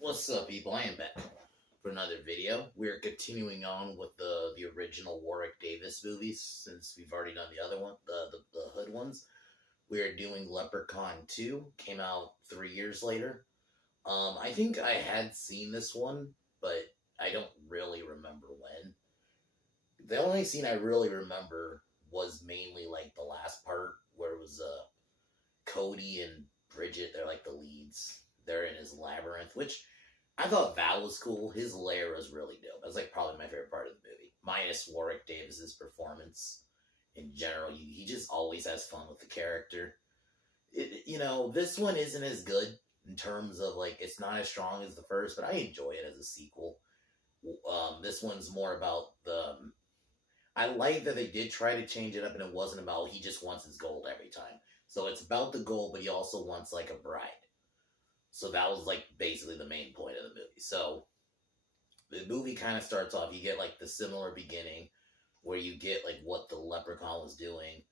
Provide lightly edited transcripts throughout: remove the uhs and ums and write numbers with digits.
What's up, people? I am back for another video. We're continuing on with the original Warwick Davis movies since we've already done the other one, the Hood ones. We're doing Leprechaun 2. Came out 3 years later. I think I had seen this one, but I don't really remember when. The only scene I really remember was mainly like the last part where it was Cody and Bridget. They're like the leads. They're in his labyrinth, which I thought that was cool. His lair was really dope. That was like probably my favorite part of the movie, minus Warwick Davis's performance in general. He just always has fun with the character. This one isn't as good in terms of like it's not as strong as the first, but I enjoy it as a sequel. This one's more about the. I like that they did try to change it up, and it wasn't about he just wants his gold every time. So it's about the gold, but he also wants like a bride. So that was like basically the main point of the movie. So the movie kind of starts off, you get like the similar beginning where you get like what the leprechaun was doing.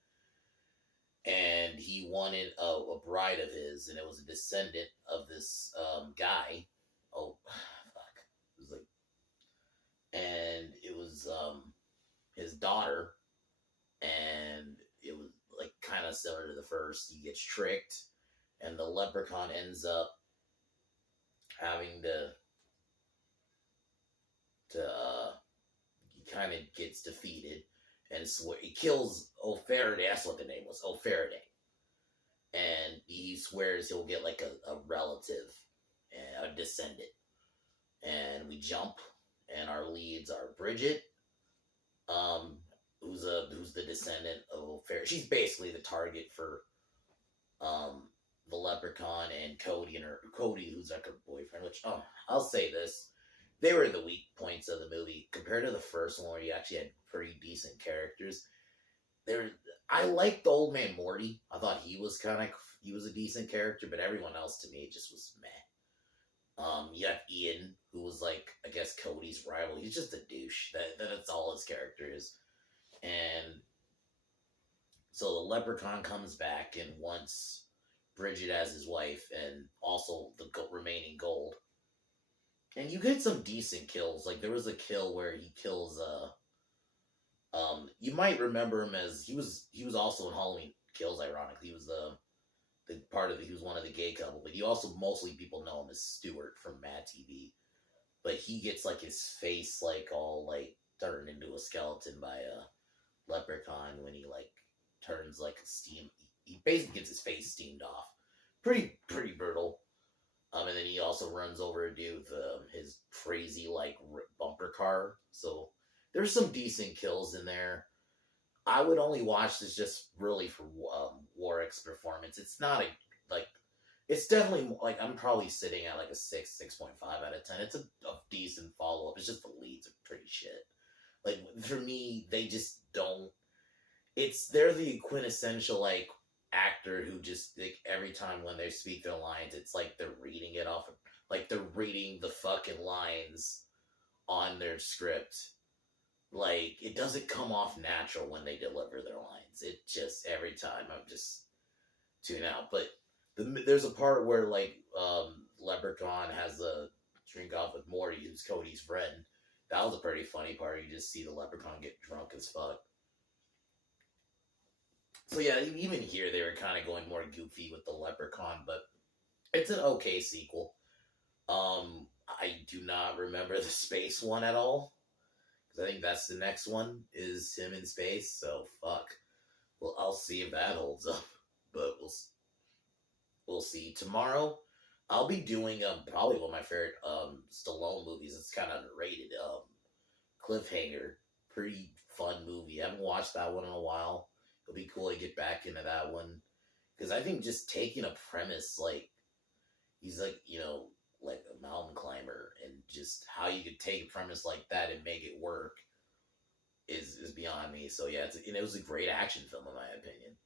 And he wanted a bride of his, and it was a descendant of this guy. Oh, fuck. It was like, and it was his daughter, and it was like kind of similar to the first. He gets tricked, and the leprechaun ends up having he kind of gets defeated and he kills O'Faraday. That's what the name was, O'Faraday. And he swears he'll get like a relative, a descendant. And we jump, and our leads are Bridget, who's the descendant of O'Faraday. She's basically the target for the leprechaun, and Cody, who's like her boyfriend. Which I'll say this: they were the weak points of the movie compared to the first one, where you actually had pretty decent characters. I liked the old man Morty. I thought he was a decent character, but everyone else to me just was meh. You have Ian, who was like, I guess, Cody's rival. He's just a douche. That's all his character is. And so the leprechaun comes back and wants Bridget as his wife, and also the remaining gold. And you get some decent kills. Like there was a kill where he kills you might remember him as he was also in Halloween Kills. Ironically, he was he was one of the gay couple, but mostly people know him as Stuart from Mad TV. But he gets like his face like all like turned into a skeleton by a leprechaun when he like turns like steam. He basically gets his face steamed off. Pretty brutal. And then he also runs over a dude with his crazy like bumper car. So there's some decent kills in there. I would only watch this just really for Warwick's performance. It's not it's definitely like I'm probably sitting at like a 6.5 out of 10. It's a decent follow up. It's just the leads are pretty shit. Like for me, they just don't. They're the quintessential like actor who just like every time when they speak their lines, it's like they're reading it off, like they're reading the fucking lines on their script. Like it doesn't come off natural when they deliver their lines. It just every time I'm just tune out. But there's a part where like Leprechaun has a drink off with Morty, who's Cody's friend. That was a pretty funny part. You just see the Leprechaun get drunk as fuck. So yeah, even here they were kind of going more goofy with the Leprechaun, but it's an okay sequel. I do not remember the space one at all, because I think that's the next one is him in space. So fuck. Well, I'll see if that holds up, but we'll see. Tomorrow, I'll be doing probably one of my favorite Stallone movies. It's kind of underrated. Cliffhanger, pretty fun movie. I haven't watched that one in a while. It'll be cool to get back into that one, because I think just taking a premise like he's like like a mountain climber, and just how you could take a premise like that and make it work is beyond me. So yeah, it was a great action film in my opinion.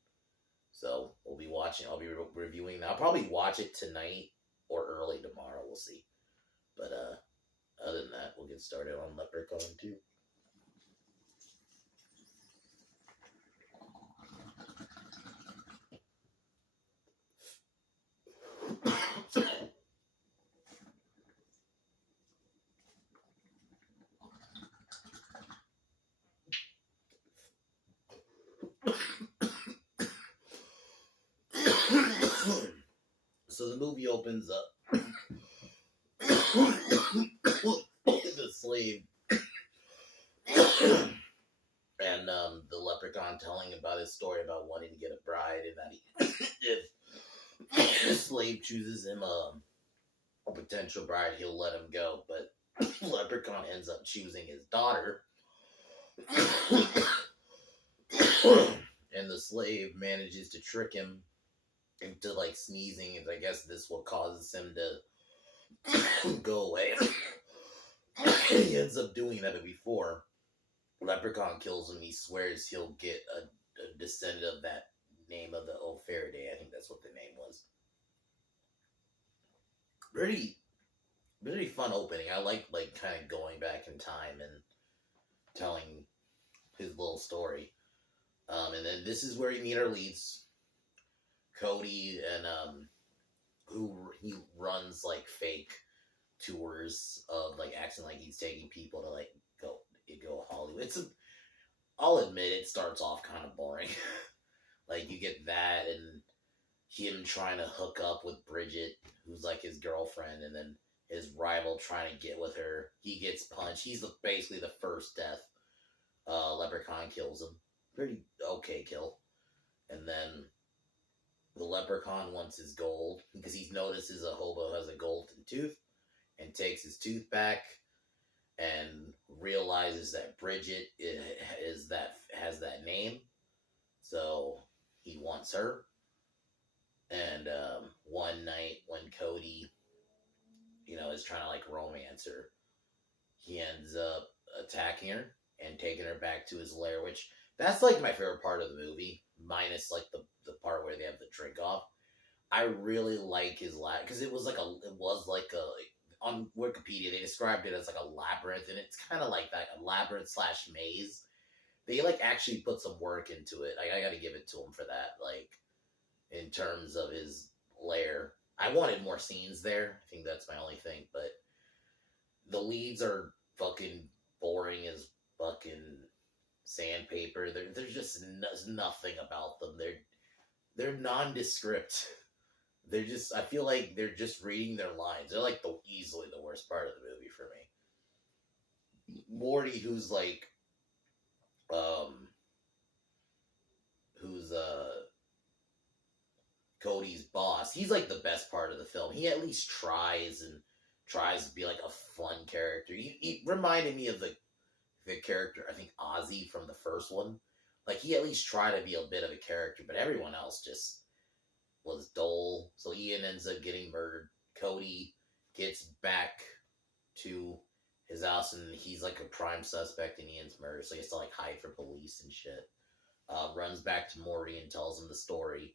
So we'll be watching. I'll be reviewing that. I'll probably watch it tonight or early tomorrow. We'll see. But other than that, we'll get started on Leprechaun 2. movie opens up. The slave and the leprechaun telling about his story about wanting to get a bride, and that if the slave chooses him a potential bride, he'll let him go. But leprechaun ends up choosing his daughter, and the slave manages to trick him into like sneezing, and I guess this will causes him to go away. He ends up doing that, but before Leprechaun kills him, he swears he'll get a descendant of that name of the old Faraday. I think that's what the name was. Pretty fun opening. I like kind of going back in time and telling his little story. And then this is where you meet our leads, Cody, and who he runs like fake tours of like acting like he's taking people to like go Hollywood. I'll admit it starts off kind of boring. Like you get that and him trying to hook up with Bridget, who's like his girlfriend, and then his rival trying to get with her. He gets punched. He's basically the first death. Leprechaun kills him. Pretty okay kill. And then the leprechaun wants his gold because he notices a hobo has a golden tooth and takes his tooth back and realizes that Bridget has that name. So he wants her. And one night when Cody, is trying to like romance her, he ends up attacking her and taking her back to his lair, which that's like my favorite part of the movie, minus like the part where they have the drink off. I really like his because it was like on Wikipedia they described it as like a labyrinth, and it's kind of like that, a labyrinth / maze. They like actually put some work into it. I got to give it to him for that. Like in terms of his lair, I wanted more scenes there. I think that's my only thing, but the leads are fucking boring as fucking sandpaper. There's just nothing about them. They're nondescript. They're just, I feel like they're just reading their lines. They're like easily the worst part of the movie for me. Morty, who's like, Cody's boss, he's like the best part of the film. He at least tries to be like a fun character. He reminded me of the character, I think Ozzy from the first one. Like he at least tried to be a bit of a character, but everyone else just was dull. So Ian ends up getting murdered. Cody gets back to his house and he's like a prime suspect in Ian's murder, so he has to like hide from police and shit. Runs back to Morty and tells him the story,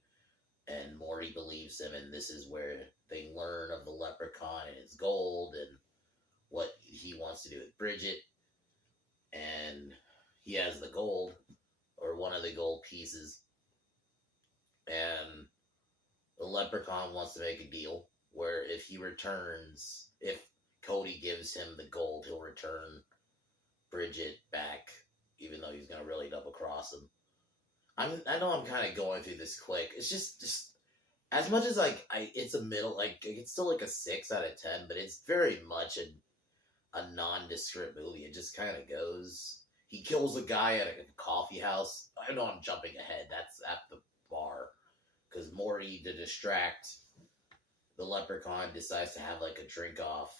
and Morty believes him, and this is where they learn of the leprechaun and his gold and what he wants to do with Bridget. And he has the gold, or one of the gold pieces, and the leprechaun wants to make a deal where if Cody gives him the gold, he'll return Bridget back, even though he's going to really double cross him. I know I'm kind of going through this quick. It's just as much as like it's a middle, like it's still like a 6 out of 10, but it's very much a nondescript movie. It just kind of goes. He kills a guy at a coffee house. I know I'm jumping ahead. That's at the bar because Morty, to distract the leprechaun, decides to have like a drink off.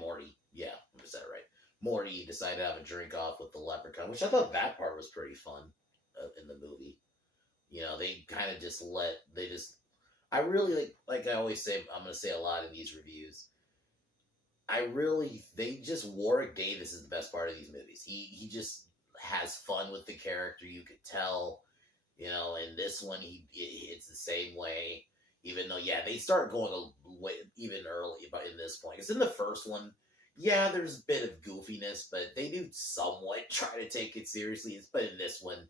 Morty. Yeah, I said it right. Morty decided to have a drink off with the leprechaun, which I thought that part was pretty fun in the movie. They kind of I really like I always say, I'm going to say a lot in these reviews. Warwick Davis is the best part of these movies. He just has fun with the character. You could tell, in this one, it's the same way. Even though, they start going even early, but in this point, because in the first one, there's a bit of goofiness, but they do somewhat try to take it seriously. But in this one,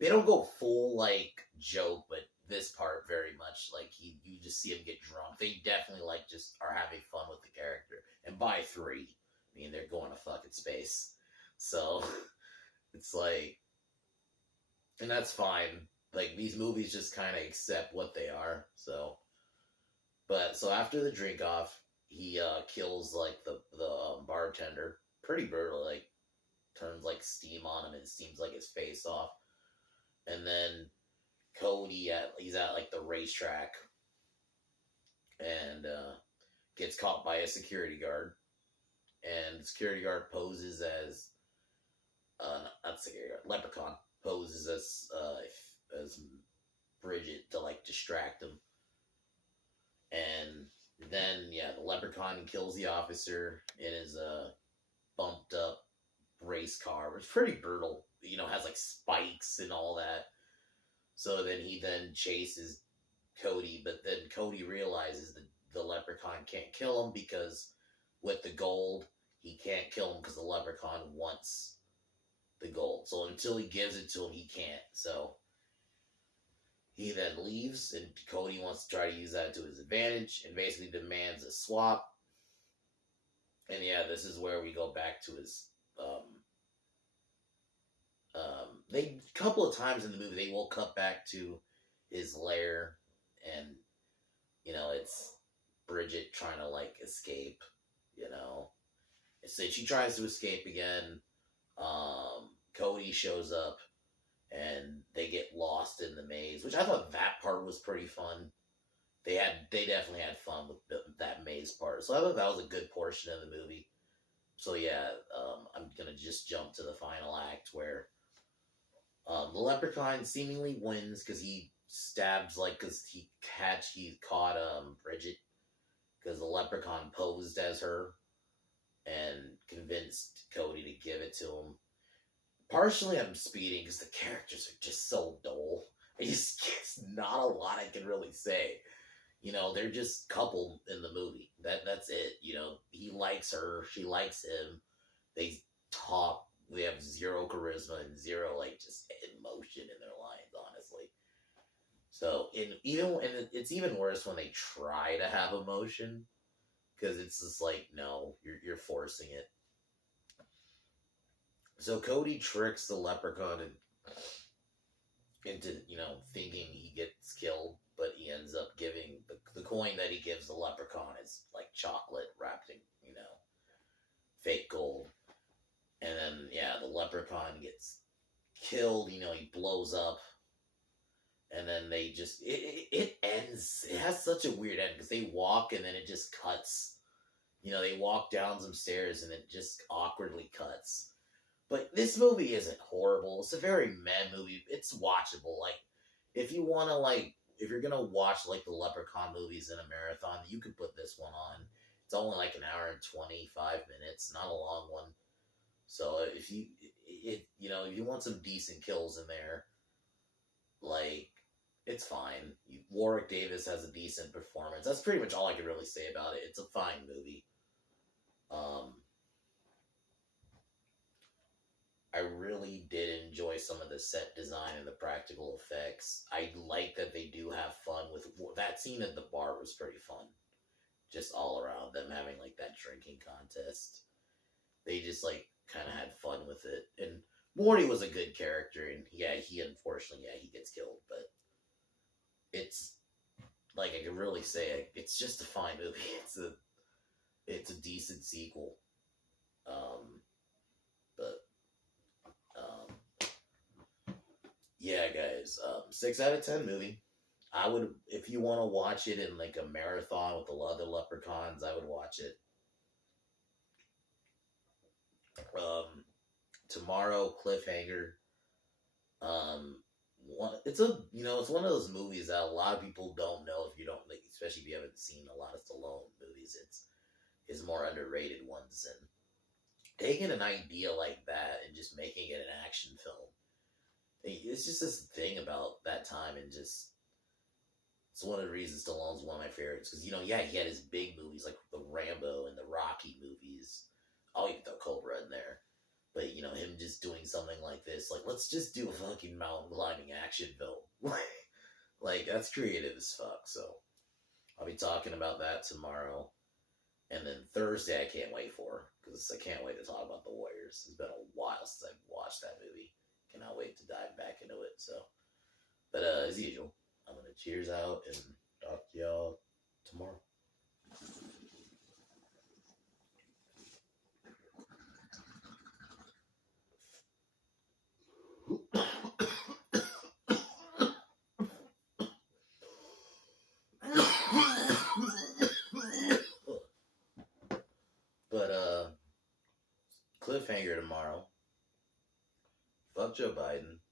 they don't go full like joke, but this part very much like you just see him get drunk. They definitely like just are having fun with the character. And by 3, they're going to fucking space. So it's like, and that's fine. Like these movies just kind of accept what they are. So But so after the drink off, he kills like the bartender pretty brutal. Like turns like steam on him and steams like his face off. And then Cody he's at like the racetrack and gets caught by a security guard. And the security guard poses as not security guard, leprechaun poses as Bridget to like distract him. And then yeah, the leprechaun kills the officer in his bumped up race car, which is pretty brutal. You know, has like spikes and all that. So then he then chases Cody, but then Cody realizes that the leprechaun can't kill him because with the gold, he can't kill him because the leprechaun wants the gold. So until he gives it to him, he can't. So he then leaves, and Cody wants to try to use that to his advantage and basically demands a swap. And yeah, this is where we go back to his. They a couple of times in the movie they will cut back to his lair, and you know it's Bridget trying to like escape. You know, so she tries to escape again. Cody shows up, and they get lost in the maze, which I thought that part was pretty fun. They definitely had fun with that maze part, so I thought that was a good portion of the movie. So yeah, I'm gonna just jump to the final act where the leprechaun seemingly wins because he stabs because he caught Bridget because the leprechaun posed as her and convinced Cody to give it to him. Partially, I'm speeding because the characters are just so dull. It's not a lot I can really say. You know, they're just couple in the movie. That's it. You know, he likes her, she likes him. They talk. They have zero charisma and zero just emotion in their lines, honestly. So it's even worse when they try to have emotion because it's just like no, you're forcing it. So Cody tricks the leprechaun into thinking he gets killed, but he ends up giving the coin that he gives the leprechaun is like chocolate wrapped in fake gold. And then yeah, the leprechaun gets killed. He blows up, and then they just it ends. It has such a weird end because they walk and then it just cuts. They walk down some stairs and it just awkwardly cuts. But this movie isn't horrible. It's a very meh movie. It's watchable. If you want to if you're gonna watch the Leprechaun movies in a marathon, you could put this one on. It's only an hour and 25 minutes, not a long one. So if you want some decent kills in there, it's fine. Warwick Davis has a decent performance. That's pretty much all I can really say about it. It's a fine movie. I really did enjoy some of the set design and the practical effects. I like that they do have fun with that scene at the bar was pretty fun. Just all around them having that drinking contest. They just kind of had fun with it. And Morty was a good character, and yeah, he unfortunately he gets killed, but it's I can really say it's just a fine movie. It's a decent sequel. Yeah, guys, 6 out of 10 movie. I would, if you want to watch it in a marathon with the other leprechauns, I would watch it. Tomorrow, Cliffhanger. It's one of those movies that a lot of people don't know if you don't especially if you haven't seen a lot of Stallone movies. It's his more underrated ones, and taking an idea like that and just making it an action film. It's just this thing about that time, and just it's one of the reasons Stallone's one of my favorites because he had his big movies like the Rambo and the Rocky movies. I'll even throw Cobra in there, but him just doing something like this, let's just do a fucking mountain climbing action film. That's creative as fuck. So I'll be talking about that tomorrow, and then Thursday I can't wait for because I can't wait to talk about the Warriors. It's been a while since I've watched that movie. Cannot wait to dive back into it. So, but as usual, I'm gonna cheers out and talk to y'all tomorrow. tomorrow. But cliffhanger tomorrow. Fuck Joe Biden.